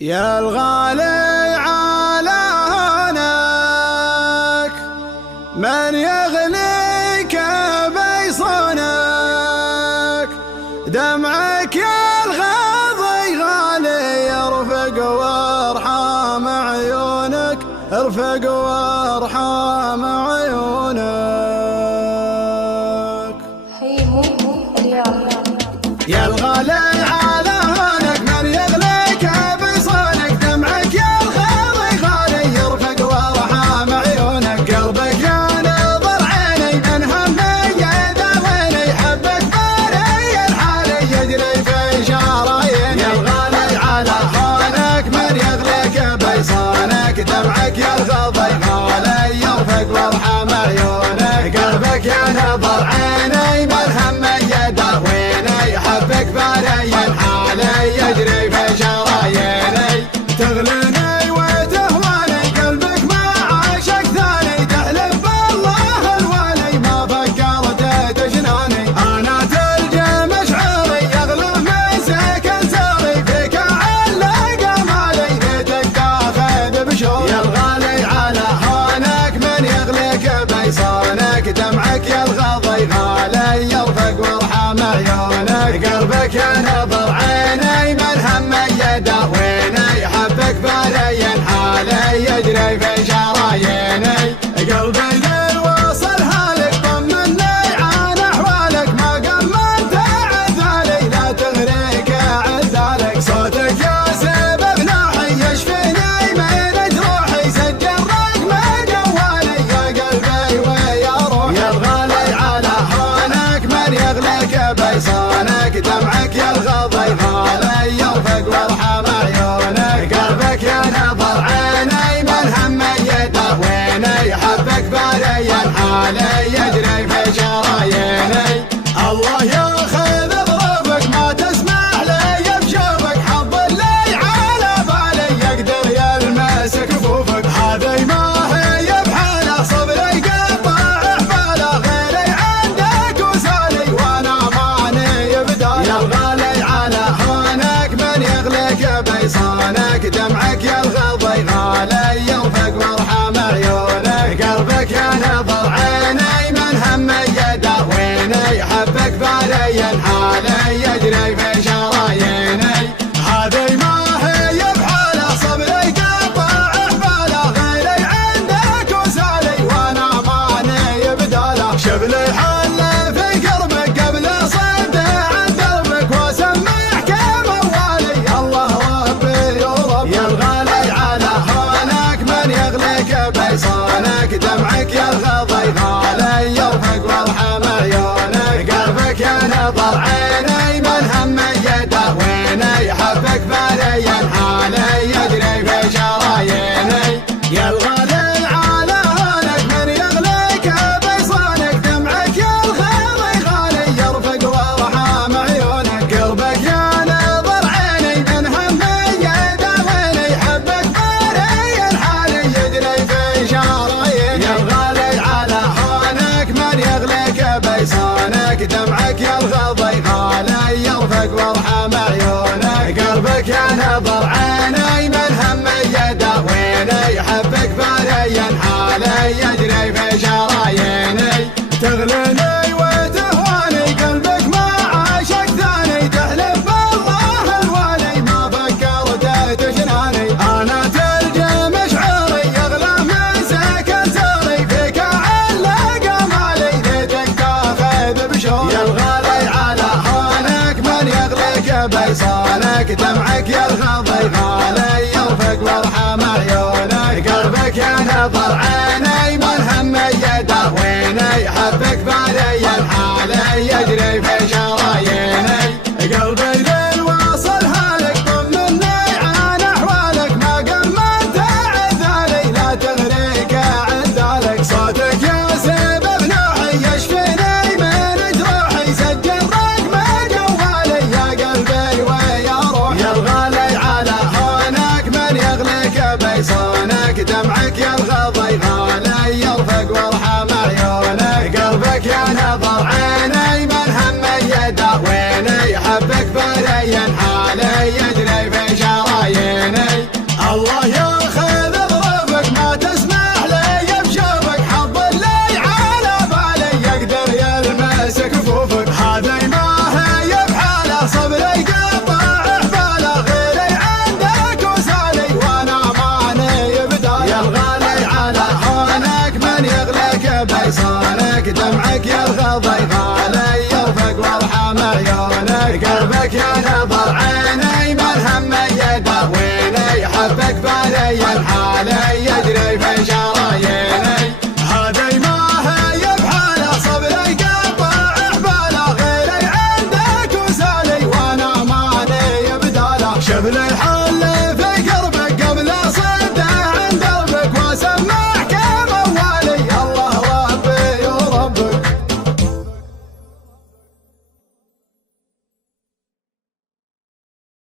يا الغالي على هونك من يغليك بيصونك دمعك يا الغاضي غالي يرفق وارحام عيونك ارفق وارحام عيونك يا الغالي دمعك يا الغضي غالي يرفق وارحم عيونك قلبك يا نظر عيني ملهم يداويني حبك بارين حالي يجري في شراييني تغليني وتهواني قلبك ما عاشق ثاني تحلف بالله الوالي ما فكرت تجناني انا تلجى مشعري يغلب من سكن سري فيك علق مالي ليتك تاخذ بشوق يا الغالي على هونك من يغليك بيصونك دمعك يا الغضي غالي يرفق وارحم عيونك قلبك يا نظر عيني ملهم يداويني حبك بارين حالي يجري في شراييني قلبي ذل وصل هالك طمني عن احوالك ما قمنت عذالي لا تغريك عذالك صوتك يا سبب نوحي يشفيني من جروحي سجل رقم جوالي يا قلبي ويا روحي يا الغالي على هونك من يغليك بيصونك دمعك يا الغضي غالي يرفق وارحم عيونك قلبك يا نظر عيني ملهم يداويني حبك بارين حالي يجري في شراييني الله ياخذ ظروفك ما تسمح لي بشوفك حظ اللي على بالي يقدر يلمس كفوفك هذي ما هي بحاله صبري قطع حباله غيري عندك وسالي وانا ماني بداله يا الغالي على هونك من يغليك بيصونك دمعك يا الغضي غالي يرفق وارحم عيونك قلبك يا نظر عيني ملهم يداويني حبك بارين حالي يجري في شراييني هذي ما هي بحاله صبري قطع حباله غيري عندك وسالي وانا ماني بداله شبلي حل في قربك قبل صد عن دربك واسمع كم موالي الله ربي ورب يا الغالي على هونك من يغليك بيصونك دمعك يا الغضي غالي يرفق وارحم عيونك قلبك يا نظر عيني ملهم يداويني حبك بارين حالي يجري في شراييني يا الغالي على هونك من يغليك بيصونك دمعك يا الغضي غالي يرفق وارحم عيونك قلبك يا نظر عيني ملهم يداويني حبك بارين حالي يجري في شراييني يا الغالي على هونك من يغليك بيصونك دمعك يا الغضي غالي يرفق وارحم عيونك قلبك يا نظر عيني ملهم يداويني حبك بارين حالي يجري في شراييني تغليني وتهواني قلبك ما عاشق ثاني تحلف بالله الوالي ما فكرت تجناني انا تلجى مشعري يغلى من سكن سري فيك علق مالي ليتك تاخذ بشوق يا الغالي على هونك من يغليك بيصونك دمعك يا الغضي غالي يرفق وارحم عيونك قلبك يا نظر عيني ملهم يداويني حبك بارين حالي يجري في شراييني قلبي ذل وصل هالك طمني عن احوالك ما قمنت عذالي لا تغريك عذالك صوتك يا سبب نوحي يشفيني من جروحي سجل رقم جوالي يا قلبي ويا روحي يا الغالي على هونك من يغليك بيصونك دمعك يا الغضي غالي يرفق وارحم عيونك قلبك يا نظر عيني ملهم وللحال